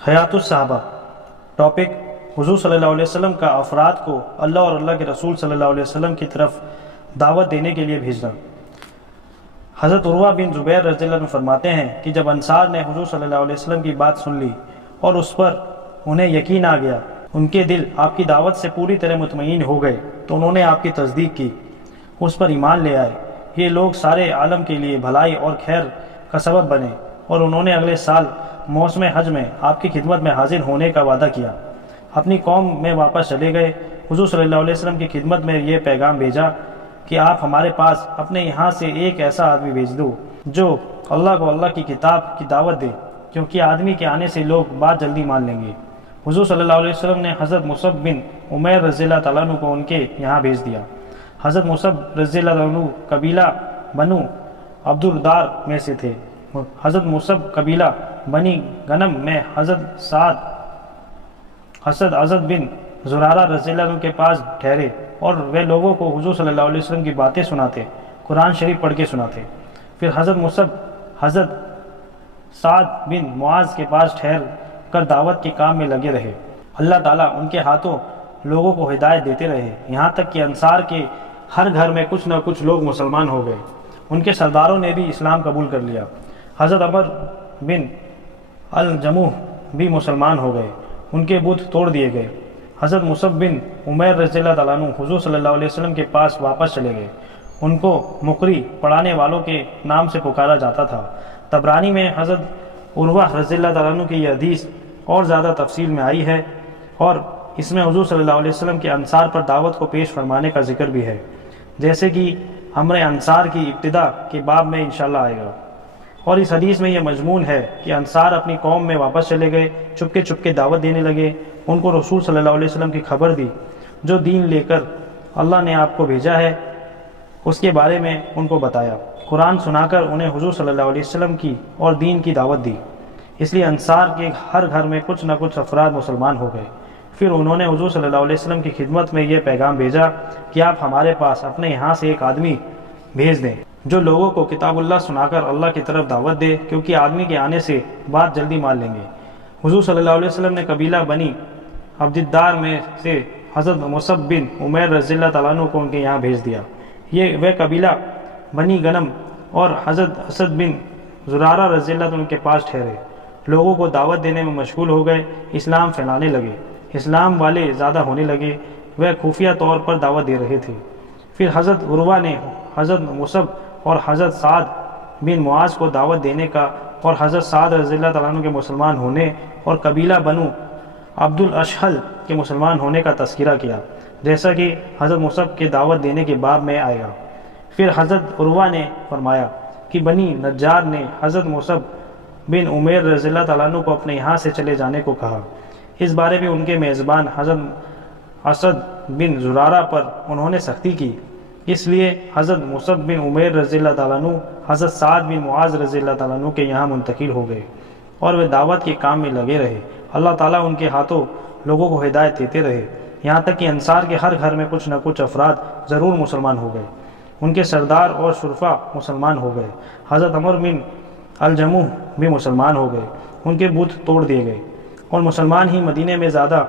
حیات الصحابہ ٹاپک حضور صلی اللہ علیہ وسلم کا افراد کو اللہ اور اللہ کے رسول صلی اللہ علیہ وسلم کی طرف دعوت دینے کے لیے بھیجنا۔ حضرت عروہ بن زبیر رضی اللہ عنہ فرماتے ہیں کہ جب انصار نے حضور صلی اللہ علیہ وسلم کی بات سن لی اور اس پر انہیں یقین آ گیا، ان کے دل آپ کی دعوت سے پوری طرح مطمئن ہو گئے، تو انہوں نے آپ کی تصدیق کی، اس پر ایمان لے آئے۔ یہ لوگ سارے عالم کے لیے بھلائی اور خیر کا سبب بنے، اور انہوں نے اگلے سال موسم حج میں آپ کی خدمت میں حاضر ہونے کا وعدہ کیا۔ اپنی قوم میں واپس چلے گئے۔ حضور صلی اللہ علیہ وسلم کی خدمت میں یہ پیغام بھیجا کہ آپ ہمارے پاس اپنے یہاں سے ایک ایسا آدمی بھیج دو جو اللہ کو اللہ کی کتاب کی دعوت دے، کیونکہ آدمی کے آنے سے لوگ بات جلدی مان لیں گے۔ حضور صلی اللہ علیہ وسلم نے حضرت مصعب بن عمیر رضی اللہ تعالیٰ عنہ کو ان کے یہاں بھیج دیا۔ حضرت مصعب رضی اللہ عنہ قبیلہ بنو عبدالدار میں سے تھے۔ حضرت مصعب قبیلہ بنی غنم میں حضرت اسد بن زرارہ رضی اللہ عنہ کے پاس ٹھہرے، اور وہ لوگوں کو حضور صلی اللہ علیہ وسلم کی باتیں سناتے، قرآن شریف پڑھ کے سناتے۔ پھر حضرت مصعب حضرت سعد بن معاذ کے پاس ٹھہر کر دعوت کے کام میں لگے رہے۔ اللہ تعالیٰ ان کے ہاتھوں لوگوں کو ہدایت دیتے رہے، یہاں تک کہ انصار کے ہر گھر میں کچھ نہ کچھ لوگ مسلمان ہو گئے۔ ان کے سرداروں نے بھی اسلام قبول کر لیا۔ حضرت عمر بن الجموح بھی مسلمان ہو گئے، ان کے بت توڑ دیے گئے۔ حضرت مصعب بن عمیر رضی اللہ تعالیٰ عنہ حضور صلی اللہ علیہ وسلم کے پاس واپس چلے گئے۔ ان کو مقری پڑھانے والوں کے نام سے پکارا جاتا تھا۔ طبرانی میں حضرت عروہ رضی اللہ تعالیٰ عنہ کی یہ حدیث اور زیادہ تفصیل میں آئی ہے، اور اس میں حضور صلی اللہ علیہ وسلم کے انصار پر دعوت کو پیش فرمانے کا ذکر بھی ہے، جیسے کہ امر انصار کی ابتدا کے باب میں انشاءاللہ آئے گا۔ اور اس حدیث میں یہ مضمون ہے کہ انصار اپنی قوم میں واپس چلے گئے، چپکے دعوت دینے لگے، ان کو رسول صلی اللہ علیہ وسلم کی خبر دی، جو دین لے کر اللہ نے آپ کو بھیجا ہے اس کے بارے میں ان کو بتایا، قرآن سنا کر انہیں حضور صلی اللہ علیہ وسلم کی اور دین کی دعوت دی۔ اس لیے انصار کے ہر گھر میں کچھ نہ کچھ افراد مسلمان ہو گئے۔ پھر انہوں نے حضور صلی اللہ علیہ وسلم کی خدمت میں یہ پیغام بھیجا کہ آپ ہمارے پاس اپنے یہاں سے ایک آدمی بھیج دیں جو لوگوں کو کتاب اللہ سنا کر اللہ کی طرف دعوت دے، کیونکہ آدمی کے آنے سے بات جلدی مان لیں گے۔ حضور صلی اللہ علیہ وسلم نے قبیلہ بنی عبدالدار میں سے حضرت مصعب بن عمیر رضی اللہ تعالیٰ عنہ کو ان کے یہاں بھیج دیا۔ یہ وہ قبیلہ بنی غنم اور حضرت اسد بن زرارہ رضی اللہ عنہ کے پاس ٹھہرے، لوگوں کو دعوت دینے میں مشغول ہو گئے، اسلام پھیلانے لگے، اسلام والے زیادہ ہونے لگے، وہ خفیہ طور پر دعوت دے رہے تھے۔ پھر حضرت عروہ نے حضرت مصعب اور حضرت سعد بن معاذ کو دعوت دینے کا اور حضرت سعد رضی اللہ تعالیٰ عنہ کے مسلمان ہونے اور قبیلہ بنو عبد الاشحل کے مسلمان ہونے کا تذکرہ کیا، جیسا کہ حضرت مصعب کے دعوت دینے کے باب میں آئے گا۔ پھر حضرت عروہ نے فرمایا کہ بنی نجار نے حضرت مصعب بن عمیر رضی اللہ تعالیٰ عنہ کو اپنے یہاں سے چلے جانے کو کہا۔ اس بارے میں ان کے میزبان حضرت اسد بن زرارہ پر انہوں نے سختی کی، اس لیے حضرت مصعب بن عمیر رضی اللہ تعالیٰ عنہ حضرت سعد بن معاذ رضی اللہ تعالیٰ عنہ کے یہاں منتقل ہو گئے، اور وہ دعوت کے کام میں لگے رہے۔ اللہ تعالیٰ ان کے ہاتھوں لوگوں کو ہدایت دیتے رہے، یہاں تک کہ انصار کے ہر گھر میں کچھ نہ کچھ افراد ضرور مسلمان ہو گئے، ان کے سردار اور شرفا مسلمان ہو گئے۔ حضرت عمر بن الجموح بھی مسلمان ہو گئے، ان کے بت توڑ دیے گئے، اور مسلمان ہی مدینے میں زیادہ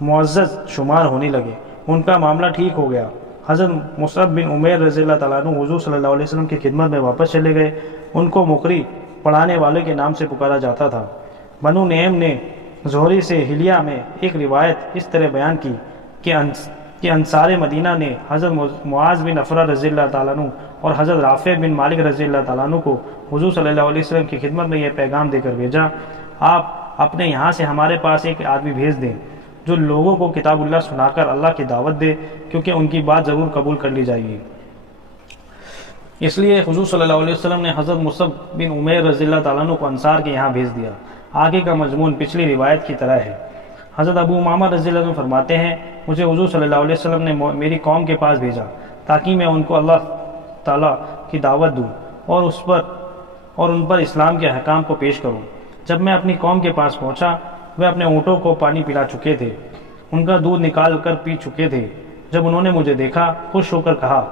معزز شمار ہونے لگے، ان کا معاملہ ٹھیک ہو گیا۔ حضرت مصعب بن عمیر رضی اللہ تعالیٰ عنہ حضور صلی اللہ علیہ وسلم کی خدمت میں واپس چلے گئے، ان کو مقری پڑھانے والے کے نام سے پکارا جاتا تھا۔ بنو نعیم نے زہری سے حلیہ میں ایک روایت اس طرح بیان کی کہ انصار مدینہ نے حضرت معاذ بن افرا رضی اللہ تعالیٰ عنہ اور حضرت رافع بن مالک رضی اللہ تعالیٰ عنہ کو حضور صلی اللہ علیہ وسلم کی خدمت میں یہ پیغام دے کر بھیجا، آپ اپنے یہاں سے ہمارے پاس ایک آدمی بھیج دیں جو لوگوں کو کتاب اللہ سنا کر اللہ کی دعوت دے، کیونکہ ان کی بات ضرور قبول کر لی جائے گی۔ اس لیے حضور صلی اللہ علیہ وسلم نے حضرت مصعب بن عمیر رضی اللہ تعالیٰ عنہ کو انصار کے یہاں بھیج دیا۔ آگے کا مضمون پچھلی روایت کی طرح ہے۔ حضرت ابو امامہ رضی اللہ عنہ فرماتے ہیں، مجھے حضور صلی اللہ علیہ وسلم نے میری قوم کے پاس بھیجا تاکہ میں ان کو اللہ تعالیٰ کی دعوت دوں اور ان پر اسلام کے احکام کو پیش کروں۔ جب میں اپنی قوم کے پاس پہنچا، وہ اپنے اونٹوں کو پانی پلا چکے تھے، ان کا دودھ نکال کر پی چکے تھے۔ جب انہوں نے مجھے دیکھا، خوش ہو کر کہا،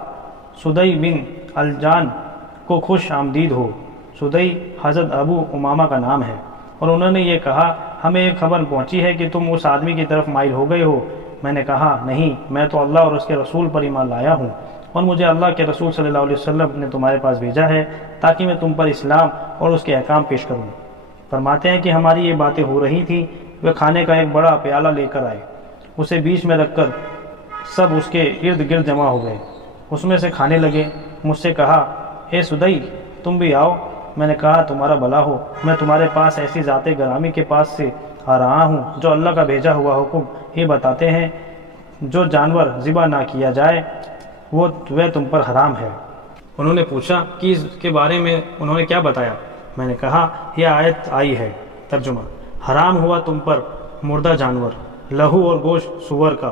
سدئی بن الجان کو خوش آمدید ہو۔ سدئی حضرت ابو امامہ کا نام ہے، اور انہوں نے یہ کہا، ہمیں ایک خبر پہنچی ہے کہ تم اس آدمی کی طرف مائل ہو گئے ہو۔ میں نے کہا نہیں، میں تو اللہ اور اس کے رسول پر ایمان لایا ہوں، اور مجھے اللہ کے رسول صلی اللہ علیہ وسلم نے تمہارے پاس بھیجا ہے تاکہ میں تم پر اسلام اور اس کے احکام پیش کروں۔ فرماتے ہیں کہ ہماری یہ باتیں ہو رہی تھیں، وہ کھانے کا ایک بڑا پیالہ لے کر آئے، اسے بیچ میں رکھ کر سب اس کے ارد گرد جمع ہو گئے، اس میں سے کھانے لگے۔ مجھ سے کہا، اے سدئی، تم بھی آؤ۔ میں نے کہا، تمہارا بھلا ہو، میں تمہارے پاس ایسی ذات گرامی کے پاس سے آ رہا ہوں جو اللہ کا بھیجا ہوا حکم یہ بتاتے ہیں جو جانور ذبح نہ کیا جائے وہ تم پر حرام ہے۔ انہوں نے پوچھا کہ اس کے بارے میں انہوں نے کیا بتایا؟ میں نے کہا، یہ آیت آئی ہے۔ ترجمہ: حرام ہوا تم پر مردہ جانور، لہو اور گوشت سور کا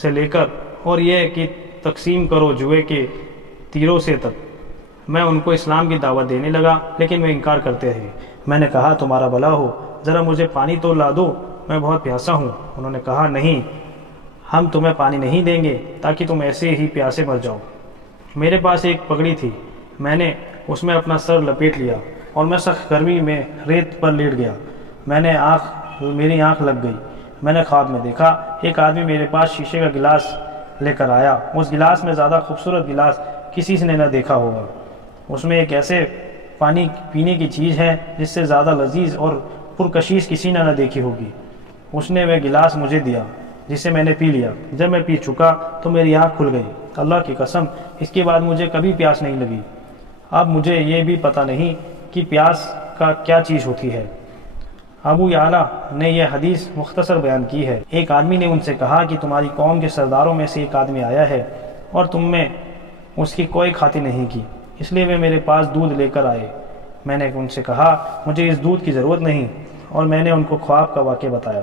سے لے کر اور یہ کہ تقسیم کرو جوئے کے تیروں سے تک۔ میں ان کو اسلام کی دعوت دینے لگا لیکن وہ انکار کرتے رہے۔ میں نے کہا، تمہارا بھلا ہو، ذرا مجھے پانی تو لا دو، میں بہت پیاسا ہوں۔ انہوں نے کہا، نہیں، ہم تمہیں پانی نہیں دیں گے تاکہ تم ایسے ہی پیاسے مر جاؤ۔ میرے پاس ایک پگڑی تھی، میں نے اس میں اپنا سر لپیٹ لیا اور میں سخت گرمی میں ریت پر لیٹ گیا۔ میری آنکھ لگ گئی۔ میں نے خواب میں دیکھا ایک آدمی میرے پاس شیشے کا گلاس لے کر آیا۔ اس گلاس میں زیادہ خوبصورت گلاس کسی نے نہ دیکھا ہوگا۔ اس میں ایک ایسے پانی پینے کی چیز ہے جس سے زیادہ لذیذ اور پرکشش کسی نے نہ دیکھی ہوگی۔ اس نے وہ گلاس مجھے دیا جسے میں نے پی لیا۔ جب میں پی چکا تو میری آنکھ کھل گئی۔ اللہ کی قسم، اس کے بعد مجھے کبھی پیاس نہیں لگی۔ اب مجھے یہ بھی پتہ نہیں کہ پیاس کا کیا چیز ہوتی ہے۔ ابو یعلا نے یہ حدیث مختصر بیان کی ہے۔ ایک آدمی نے ان سے کہا کہ تمہاری قوم کے سرداروں میں سے ایک آدمی آیا ہے اور تم میں اس کی کوئی خاطر نہیں کی، اس لیے وہ میرے پاس دودھ لے کر آئے۔ میں نے ان سے کہا، مجھے اس دودھ کی ضرورت نہیں، اور میں نے ان کو خواب کا واقعہ بتایا۔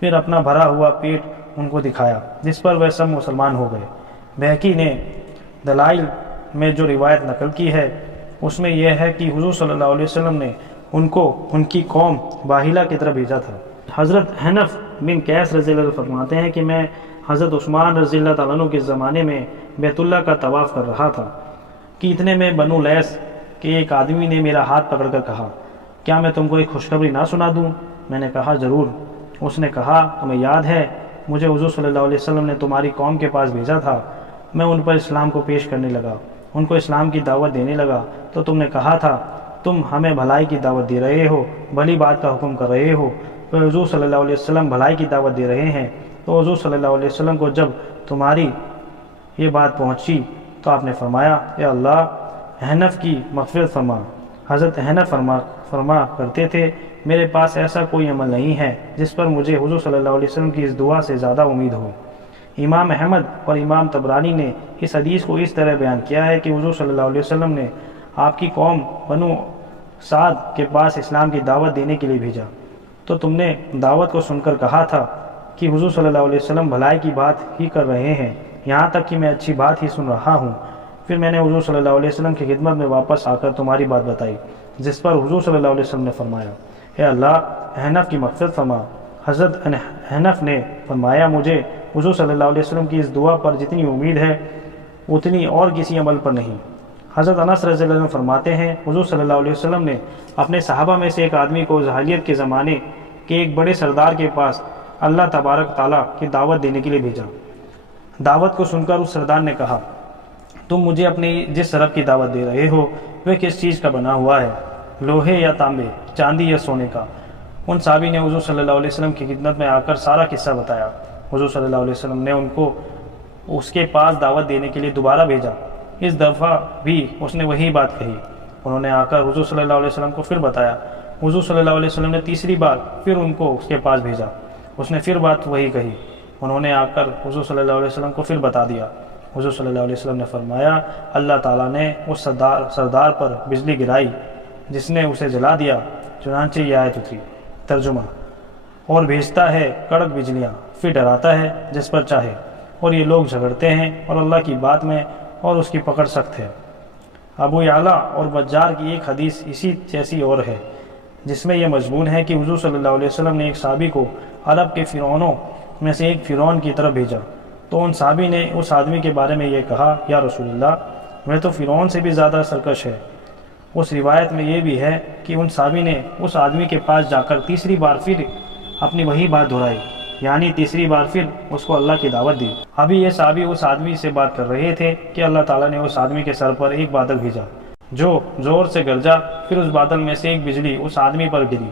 پھر اپنا بھرا ہوا پیٹ ان کو دکھایا، جس پر وہ سب مسلمان ہو گئے۔ بہقی نے دلائل میں جو روایت نقل کی ہے اس میں یہ ہے کہ حضور صلی اللہ علیہ وسلم نے ان کو ان کی قوم باہلہ کی طرف بھیجا تھا۔ حضرت حنف بن قیس رضی اللہ عنہ فرماتے ہیں کہ میں حضرت عثمان رضی اللہ تعالیٰ عنہ کے زمانے میں بیت اللہ کا طواف کر رہا تھا کہ اتنے میں بنو لیس کے ایک آدمی نے میرا ہاتھ پکڑ کر کہا، کیا میں تم کو ایک خوشخبری نہ سنا دوں؟ میں نے کہا، ضرور۔ اس نے کہا، تمہیں یاد ہے مجھے حضور صلی اللہ علیہ وسلم نے تمہاری قوم کے پاس بھیجا تھا؟ میں ان پر اسلام کو پیش کرنے لگا، ان کو اسلام کی دعوت دینے لگا تو تم نے کہا تھا تم ہمیں بھلائی کی دعوت دے رہے ہو، بھلی بات کا حکم کر رہے ہو۔ تو حضور صلی اللہ علیہ وسلم بھلائی کی دعوت دے رہے ہیں۔ تو حضور صلی اللہ علیہ وسلم کو جب تمہاری یہ بات پہنچی تو آپ نے فرمایا، اے اللہ، حنف کی مغفرت فرما۔ حضرت حنف فرما کرتے تھے، میرے پاس ایسا کوئی عمل نہیں ہے جس پر مجھے حضور صلی اللہ علیہ وسلم کی اس دعا سے زیادہ امید ہو۔ امام احمد اور امام طبرانی نے اس حدیث کو اس طرح بیان کیا ہے کہ حضور صلی اللہ علیہ وسلم نے آپ کی قوم بنو سعد کے پاس اسلام کی دعوت دینے کے لیے بھیجا، تو تم نے دعوت کو سن کر کہا تھا کہ حضور صلی اللہ علیہ وسلم بھلائی کی بات ہی کر رہے ہیں، یہاں تک کہ میں اچھی بات ہی سن رہا ہوں۔ پھر میں نے حضور صلی اللہ علیہ وسلم کی خدمت میں واپس آ کر تمہاری بات بتائی، جس پر حضور صلی اللہ علیہ وسلم نے فرمایا، اے اللہ، حنف کی مغفرت فرما۔ حضرت حنف نے فرمایا، مجھے حضور صلی اللہ علیہ وسلم کی اس دعا پر جتنی امید ہے اتنی اور کسی عمل پر نہیں۔ حضرت انس رضی اللہ عنہ فرماتے ہیں، حضور صلی اللہ علیہ وسلم نے اپنے صحابہ میں سے ایک آدمی کو جاہلیت کے زمانے کے ایک بڑے سردار کے پاس اللہ تبارک تعالیٰ کی دعوت دینے کے لیے بھیجا۔ دعوت کو سن کر اس سردار نے کہا، تم مجھے اپنی جس رب کی دعوت دے رہے ہو وہ کس چیز کا بنا ہوا ہے، لوہے یا تانبے، چاندی یا سونے کا؟ ان صحابی نے حضور صلی اللہ علیہ وسلم کی خدمت میں آ کر سارا قصہ بتایا۔ حضور صلی اللہ علیہ وسلم نے ان کو اس کے پاس دعوت دینے کے لیے دوبارہ بھیجا۔ اس دفعہ بھی اس نے وہی بات کہی۔ انہوں نے آ کر حضور صلی اللہ علیہ وسلم کو پھر بتایا۔ حضور صلی اللہ علیہ وسلم نے تیسری بار پھر ان کو اس کے پاس بھیجا۔ اس نے پھر بات وہی کہی۔ انہوں نے آ کر حضور صلی اللہ علیہ وسلم کو پھر بتا دیا۔ حضور صلی اللہ علیہ وسلم نے فرمایا، اللہ تعالیٰ نے اس سردار پر بجلی گرائی جس نے اسے جلا دیا، چنانچہ یہ آیت اتری۔ ترجمہ: اور بھیجتا ہے کڑک بجلیاں، پھر ڈراتا ہے جس پر چاہے، اور یہ لوگ جھگڑتے ہیں اور اللہ کی بات میں اور اس کی پکڑ سخت ہے۔ ابو یعلا اور بجار کی ایک حدیث اسی جیسی اور ہے، جس میں یہ مضمون ہے کہ حضور صلی اللہ علیہ وسلم نے ایک صحابی کو عرب کے فرعونوں میں سے ایک فرعون کی طرف بھیجا، تو ان صحابی نے اس آدمی کے بارے میں یہ کہا، یا رسول اللہ، وہ تو فرعون سے بھی زیادہ سرکش ہے۔ اس روایت میں یہ بھی ہے کہ ان صحابی نے اس آدمی کے پاس جا کر تیسری بار پھر اپنی وہی بات دہرائی، یعنی تیسری بار پھر اس کو اللہ کی دعوت دی۔ ابھی یہ صحابی اس آدمی سے بات کر رہے تھے کہ اللہ تعالیٰ نے اس آدمی کے سر پر ایک بادل بھیجا جو زور سے گرجا، پھر اس بادل میں سے ایک بجلی اس آدمی پر گری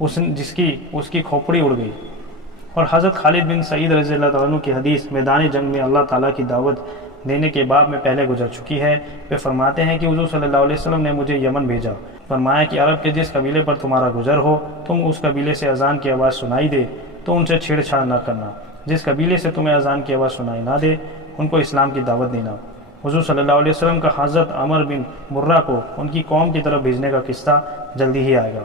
اس کی کھوپڑی اڑ گئی۔ اور حضرت خالد بن سعید رضی اللہ تعالیٰ عنہ کی حدیث میدان جنگ میں اللہ تعالیٰ کی دعوت دینے کے باب میں پہلے گزر چکی ہے۔ وہ فرماتے ہیں کہ حضور صلی اللہ علیہ وسلم نے مجھے یمن بھیجا، فرمایا کہ عرب کے جس قبیلے پر تمہارا گزر ہو، تم اس قبیلے سے اذان کی آواز سنائی دے تو ان سے چھیڑ چھاڑ نہ کرنا، جس قبیلے سے تمہیں اذان کی آواز سنائی نہ دے ان کو اسلام کی دعوت دینا۔ حضور صلی اللہ علیہ وسلم کا حضرت عمر بن مرہ کو ان کی قوم کی طرف بھیجنے کا قصہ جلدی ہی آئے گا۔